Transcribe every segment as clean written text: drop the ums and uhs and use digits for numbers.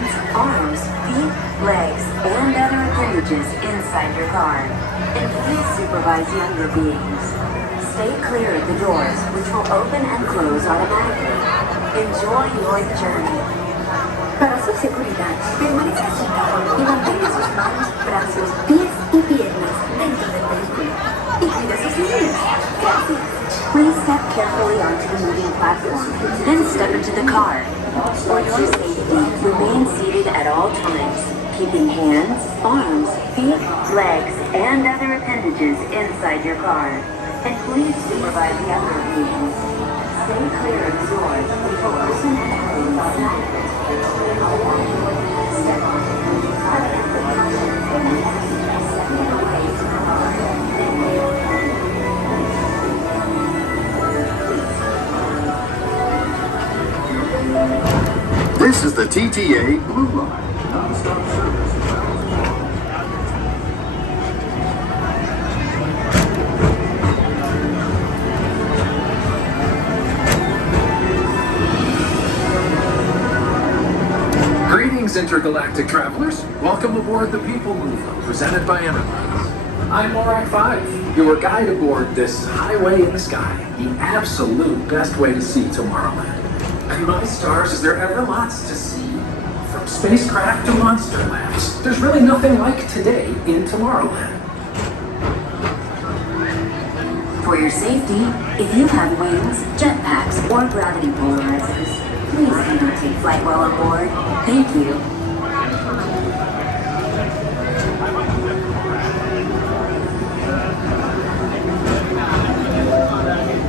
hands, arms, feet, legs, and other appendages inside your car. And please supervise younger beings. Stay clear of the doors, which will open and close automatically. Enjoy your journey. Para su seguridad, permanezca sentado y mantenga sus manos, brazos, pies y piernas dentro del vehículo. Y cuida sus niños. Gracias. Please step carefully onto the moving platform, then step into the car. For your safety, remain seated at all times, keeping hands, arms, feet, legs, and other appendages inside your car. And please supervise the other beings. Stay clear of the doors until person entering inside. Step onto the moving platform and step away to the car. This is the TTA Blue Line, non-stop service. Greetings, intergalactic travelers. Welcome aboard the Peoplemover, presented by Enterprise. I'm Morak 5, your guide aboard this highway in the sky, the absolute best way to see Tomorrowland. And my stars, is there ever lots to see? From spacecraft to monster labs, there's really nothing like today in Tomorrowland. For your safety, if you have wings, jetpacks, or gravity polarizers, please do not take flight while on board. Thank you.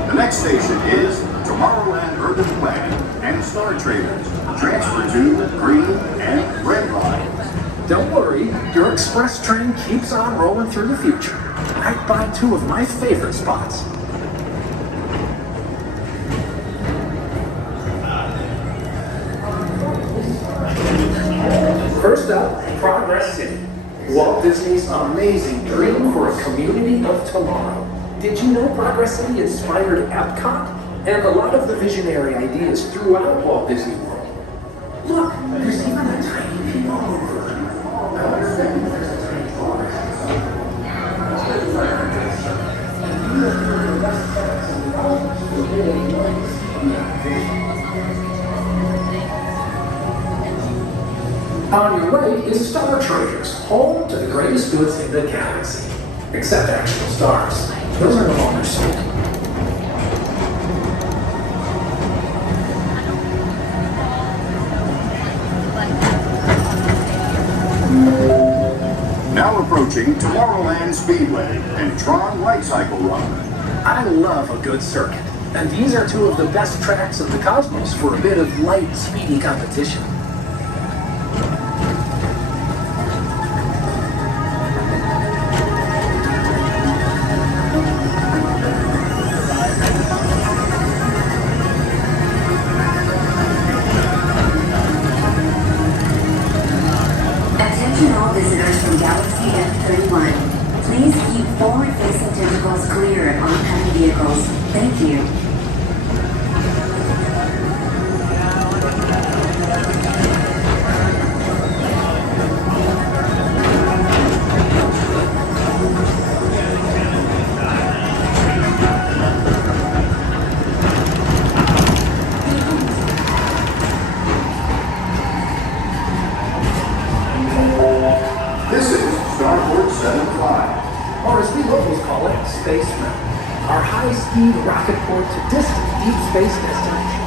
The next station is Tomorrowland Urban Wagon and Star Traders. Transfer to green and red lines. Don't worry, your express train keeps on rolling through the future, right by two of my favorite spots. First up, Progress City, Walt Disney's amazing dream for a community of tomorrow. Did you know Progress City inspired EPCOT and a lot of the visionary ideas throughout Walt Disney World? Look, there's even a tiny Peoplemover. On your right is Star Traders, home to the greatest goods in the galaxy. Except actual stars. Those are no longer sold. Now approaching Tomorrowland Speedway and Tron Light Cycle Run. I love a good circuit, and these are two of the best tracks in the cosmos for a bit of light, speedy competition. Attention all visitors from Galaxy F31. Please keep forward-facing tentacles clear of oncoming vehicles. Thank you. This is Starport 75. Or as we locals call it, Space Mountain. Our high-speed rocket port to distant deep space destinations.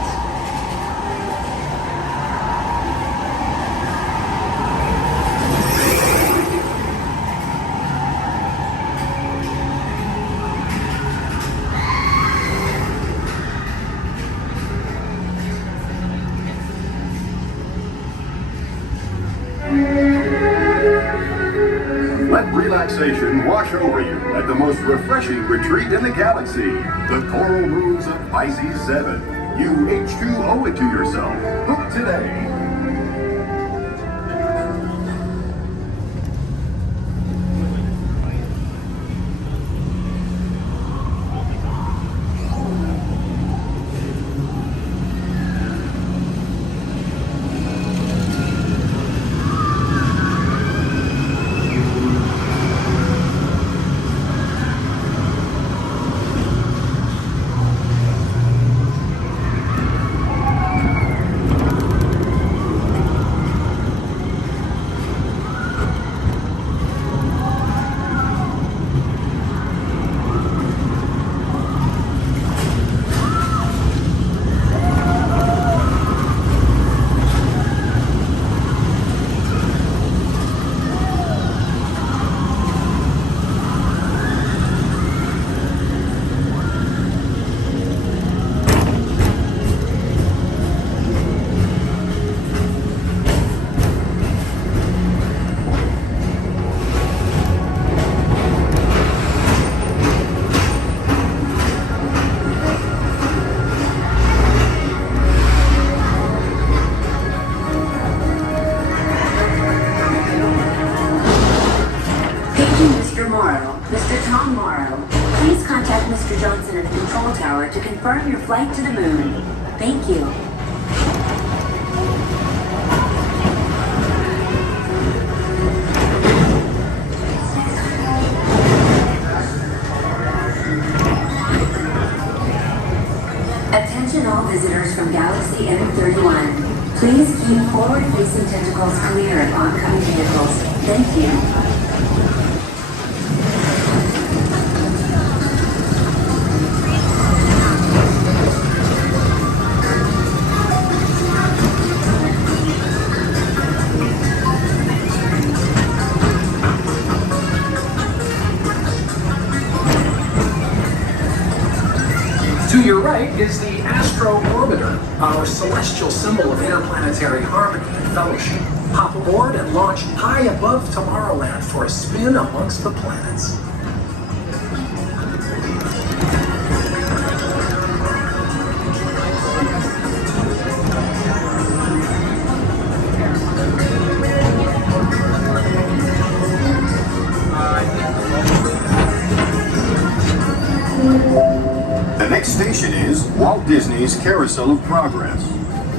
Let relaxation wash over you at the most refreshing retreat in the galaxy, the coral moons of Pisces 7. You H2 owe it to yourself. Book today. Tom Morrow. Please contact Mr. Johnson at the control tower to confirm your flight to the moon. Thank you. Attention all visitors from Galaxy M31. Please keep forward-facing tentacles clear of oncoming vehicles. Thank you. To your right is the Astro Orbiter, our celestial symbol of interplanetary harmony and fellowship. Hop aboard and launch high above Tomorrowland for a spin amongst the planets. The next station is Walt Disney's Carousel of Progress.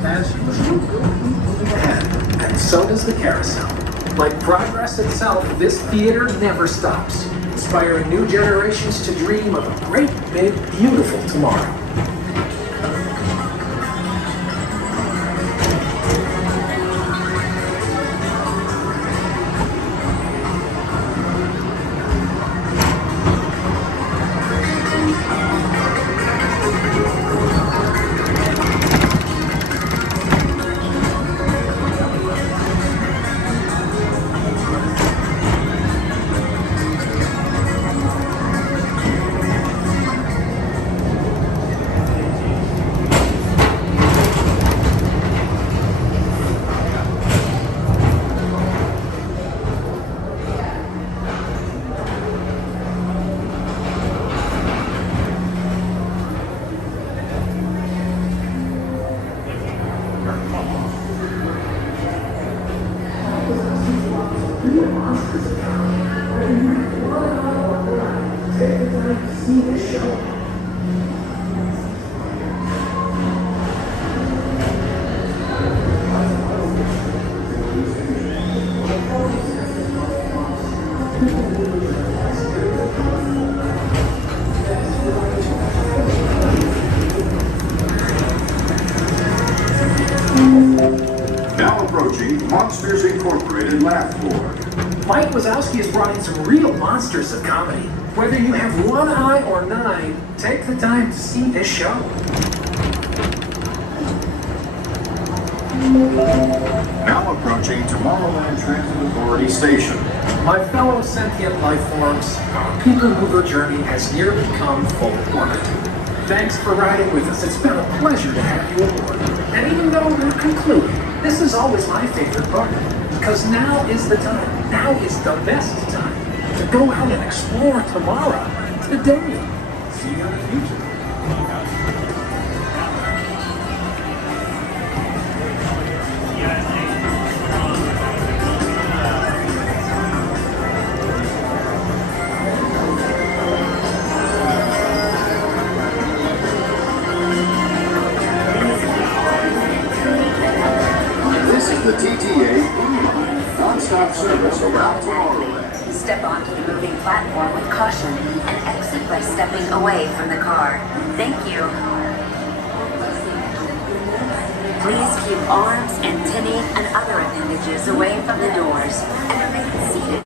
As usual, we'll move ahead, and so does the carousel. Like progress itself, this theater never stops, inspiring new generations to dream of a great, big, beautiful tomorrow. Now approaching Monsters Incorporated Laugh Floor. Mike Wazowski has brought in some real monsters of comedy. Whether you have one eye or nine, take the time to see this show. Now approaching Tomorrowland Transit Authority Station. My fellow sentient life forms, our Peoplemover journey has nearly come full orbit. Thanks for riding with us. It's been a pleasure to have you aboard. And even though we're concluding, this is always my favorite part, because now is the time, now is the best time to go out and explore tomorrow, today. See you in the future. This is the TTA non-stop service around Tomorrowland. Step onto the moving platform with caution and exit by stepping away from the car. Thank you. Please keep arms, antennae, and other appendages away from the doors and remain seated.